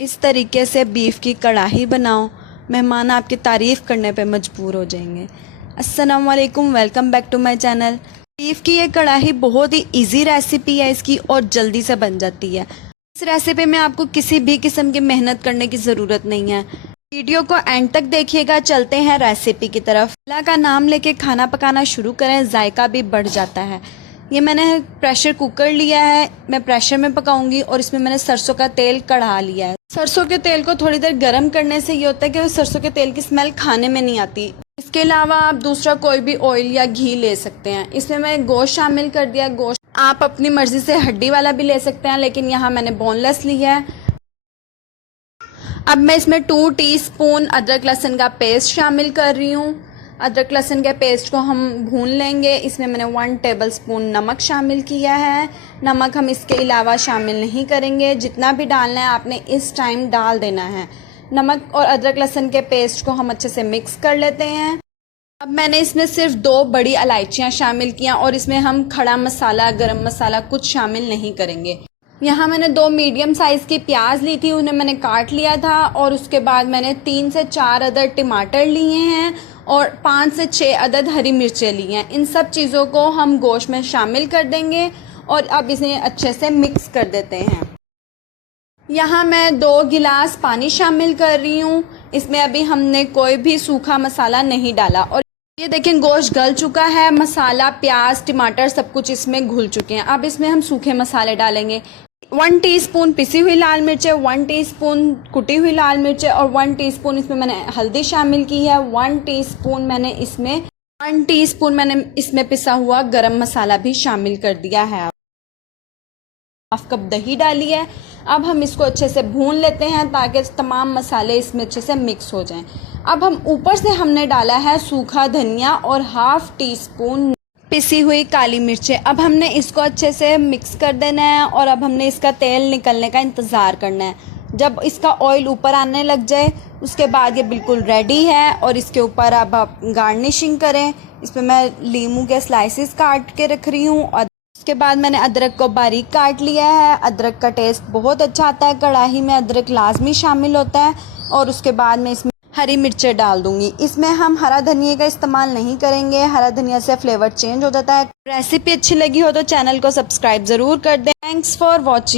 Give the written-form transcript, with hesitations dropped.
इस तरीके से बीफ की कढ़ाई बनाओ, मेहमान आपकी तारीफ़ करने पे मजबूर हो जाएंगे। अस्सलाम वालेकुम, welcome back to my channel. Beef की ये कढ़ाई बहुत ही इजी रेसिपी है इसकी और जल्दी से बन जाती है। इस रेसिपी में आपको किसी भी किस्म की मेहनत करने की ज़रूरत नहीं है। वीडियो को एंड तक देखिएगा। चलते हैं रेसिपी की तरफ। अल्लाह का नाम लेके खाना पकाना शुरू करें, जायका भी बढ़ जाता है। ये मैंने प्रेशर कुकर लिया है, मैं प्रेशर में पकाऊंगी और इसमें मैंने सरसों का तेल कढ़ा लिया है। सरसों के तेल को थोड़ी देर गर्म करने से ये होता है कि सरसों के तेल की स्मेल खाने में नहीं आती। इसके अलावा आप दूसरा कोई भी ऑयल या घी ले सकते हैं। इसमें मैं गोश्त शामिल कर दिया। गोश्त आप अपनी मर्जी से हड्डी वाला भी ले सकते हैं, लेकिन यहाँ मैंने बोनलेस लिया है। अब मैं इसमें 2 टीस्पून अदरक लहसुन का पेस्ट शामिल कर रही हूँ। अदरक लहसुन के पेस्ट को हम भून लेंगे। इसमें मैंने 1 टेबलस्पून नमक शामिल किया है। नमक हम इसके अलावा शामिल नहीं करेंगे। जितना भी डालना है आपने इस टाइम डाल देना है। नमक और अदरक लहसुन के पेस्ट को हम अच्छे से मिक्स कर लेते हैं। अब मैंने इसमें सिर्फ 2 बड़ी इलायचियाँ शामिल किया और इसमें हम खड़ा मसाला, गरम मसाला कुछ शामिल नहीं करेंगे। यहाँ मैंने 2 मीडियम साइज़ की प्याज ली थी, उन्हें मैंने काट लिया था। और उसके बाद मैंने 3 से 4 अदद टमाटर लिए हैं और 5 से 6 अदद हरी मिर्चें ली हैं। इन सब चीज़ों को हम गोश्त में शामिल कर देंगे और अब इसे अच्छे से मिक्स कर देते हैं। यहाँ मैं 2 गिलास पानी शामिल कर रही हूँ। इसमें अभी हमने कोई भी सूखा मसाला नहीं डाला और ये देखें गोश्त गल चुका है। मसाला, प्याज, टमाटर सब कुछ इसमें घुल चुके हैं। अब इसमें हम सूखे मसाले डालेंगे। 1 टीस्पून पिसी हुई लाल मिर्चें, 1 टीस्पून कुटी हुई लाल मिर्चें और 1 टीस्पून इसमें मैंने हल्दी शामिल की है। 1 टीस्पून मैंने इसमें पिसा हुआ गरम मसाला भी शामिल कर दिया है। हाफ कप दही डाली है। अब हम इसको अच्छे से भून लेते हैं ताकि तमाम मसाले इसमें अच्छे से मिक्स हो जाएं। अब हम ऊपर से हमने डाला है सूखा धनिया और 1/2 टीस्पून पिसी हुई काली मिर्चें। अब हमने इसको अच्छे से मिक्स कर देना है और अब हमने इसका तेल निकलने का इंतज़ार करना है। जब इसका ऑयल ऊपर आने लग जाए उसके बाद ये बिल्कुल रेडी है और इसके ऊपर अब आप गार्निशिंग करें। इसमें मैं लीमू के स्लाइसेस काट के रख रही हूँ और उसके बाद मैंने अदरक को बारीक काट लिया है। अदरक का टेस्ट बहुत अच्छा आता है, कढ़ाई में अदरक लाजमी शामिल होता है। और उसके बाद मैं इसमें हरी मिर्चें डाल दूंगी। इसमें हम हरा धनिया का इस्तेमाल नहीं करेंगे, हरा धनिया से फ्लेवर चेंज हो जाता है। रेसिपी अच्छी लगी हो तो चैनल को सब्सक्राइब ज़रूर कर दें। Thanks for watching.